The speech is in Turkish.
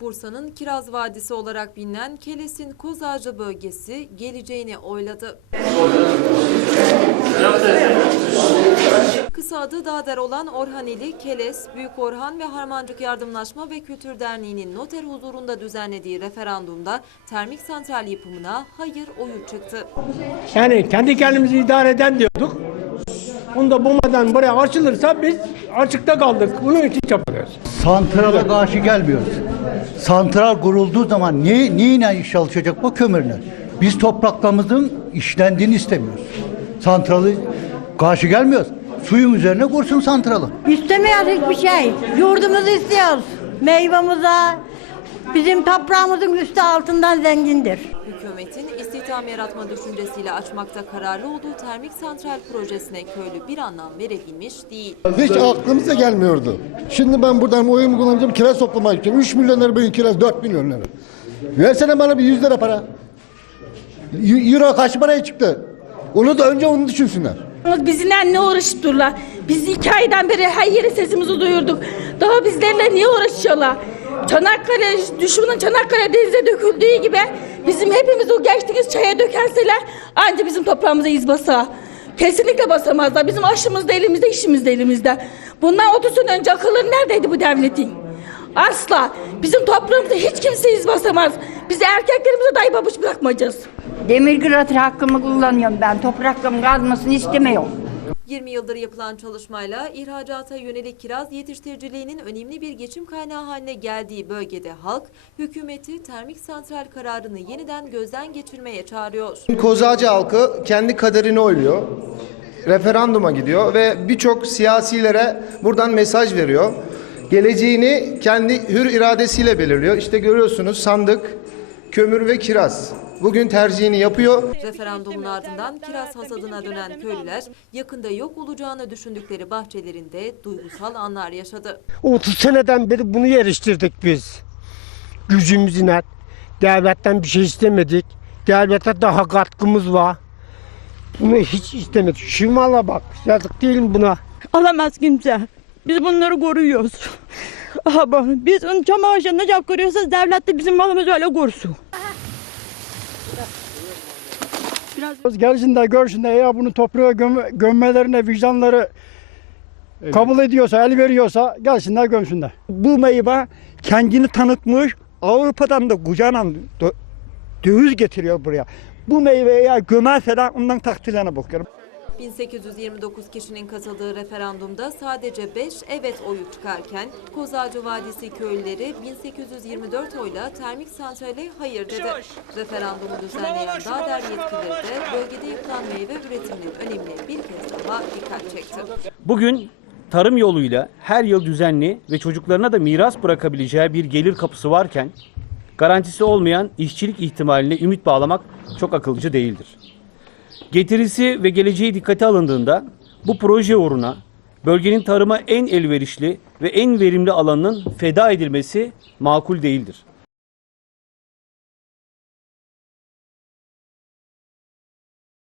Bursa'nın Kiraz Vadisi olarak bilinen Keles'in Kozağacı bölgesi geleceğini oyladı. Kısa adı Dağder olan Orhaneli, Keles, Büyük Orhan ve Harmancık Yardımlaşma ve Kültür Derneği'nin noter huzurunda düzenlediği referandumda termik santral yapımına hayır oyu çıktı. Yani kendi kendimizi idare eden diyorduk. Bunu da bulmadan buraya açılırsa biz açıkta kaldık. Bunun için çabalıyoruz. Santrala karşı gelmiyoruz. Santral kurulduğu zaman ne, neyle iş çalışacak bu kömürle? Biz topraklarımızın işlendiğini istemiyoruz. Santralı karşı gelmiyoruz. Suyun üzerine kursun santralı. İstemiyoruz hiçbir şey. Yurdumuzu istiyoruz. Meyvemize, bizim toprağımızın üstü altından zengindir. Hükümetin istihdam yaratma düşüncesiyle açmakta kararlı olduğu termik santral projesine köylü bir anlam verebilmiş değil. Hiç aklımıza gelmiyordu. Şimdi ben buradan oyumu kullanacağım kiraz toplamak için. 3 milyon lira bugün kiraz 4 milyon lira. Versene bana bir 100 lira para. Euro kaç paraya çıktı? Onu da önce onu düşünsünler. Bizimle ne uğraşıp dururlar? Biz iki aydan beri her yere sesimizi duyurduk. Daha bizlerle niye uğraşıyorlar? Çanakkale, düşmanın Çanakkale denize döküldüğü gibi bizim hepimiz o geçtiğimiz çaya dökenseler anca bizim toprağımıza iz basar. Kesinlikle basamazlar. Bizim aşımız da elimizde, işimiz de elimizde. Bundan 30 sene önce akılları neredeydi bu devletin? Asla. Bizim toprağımıza hiç kimse iz basamaz. Biz erkeklerimize dahi babuş bırakmayacağız. Demir gratır hakkımı kullanıyorum ben. Topraklarım kazmasını istemiyorum. 20 yıldır yapılan çalışmayla ihracata yönelik kiraz yetiştiriciliğinin önemli bir geçim kaynağı haline geldiği bölgede halk, hükümeti termik santral kararını yeniden gözden geçirmeye çağırıyor. Kozacı halkı kendi kaderini oyluyor. Referanduma gidiyor ve birçok siyasilere buradan mesaj veriyor. Geleceğini kendi hür iradesiyle belirliyor. İşte görüyorsunuz sandık, kömür ve kiraz. Bugün tercihini yapıyor. Referandumun ardından kiraz hasadına dönen köylüler yakında yok olacağını düşündükleri bahçelerinde duygusal anlar yaşadı. 30 seneden beri bunu yarıştırdık biz. Gücümüzle. Devletten bir şey istemedik. Devlete daha katkımız var. Bunu hiç istemedik. Şu mala bak. Yazık değil mi buna? Alamaz kimse. Biz bunları koruyoruz. Ama biz onun çam ağacını ne koruyorsa devlet de bizim malımızı öyle korusun. Gelsinler görsünler ya bunu toprağa gömme- gömmelerine vicdanları kabul ediyorsa, el veriyorsa gelsinler gömsünler. bu meyve kendini tanıtmış Avrupa'dan da kucağına dö- döviz getiriyor buraya. Bu meyveyi eğer gömerseler ondan takdirlerine bakıyorum. 1829 kişinin katıldığı referandumda sadece 5 evet oyu çıkarken Kozacı Vadisi köylüleri 1824 oyla termik santrale hayır dedi. Referandumu düzenleyen Dağder yetkilileri de bölgede yapılan meyve üretiminin önemine bir kez daha dikkat çekti. Bugün tarım yoluyla her yıl düzenli ve çocuklarına da miras bırakabileceği bir gelir kapısı varken garantisi olmayan işçilik ihtimaline ümit bağlamak çok akılcı değildir. Getirisi ve geleceği dikkate alındığında bu proje uğruna bölgenin tarıma en elverişli ve en verimli alanının feda edilmesi makul değildir.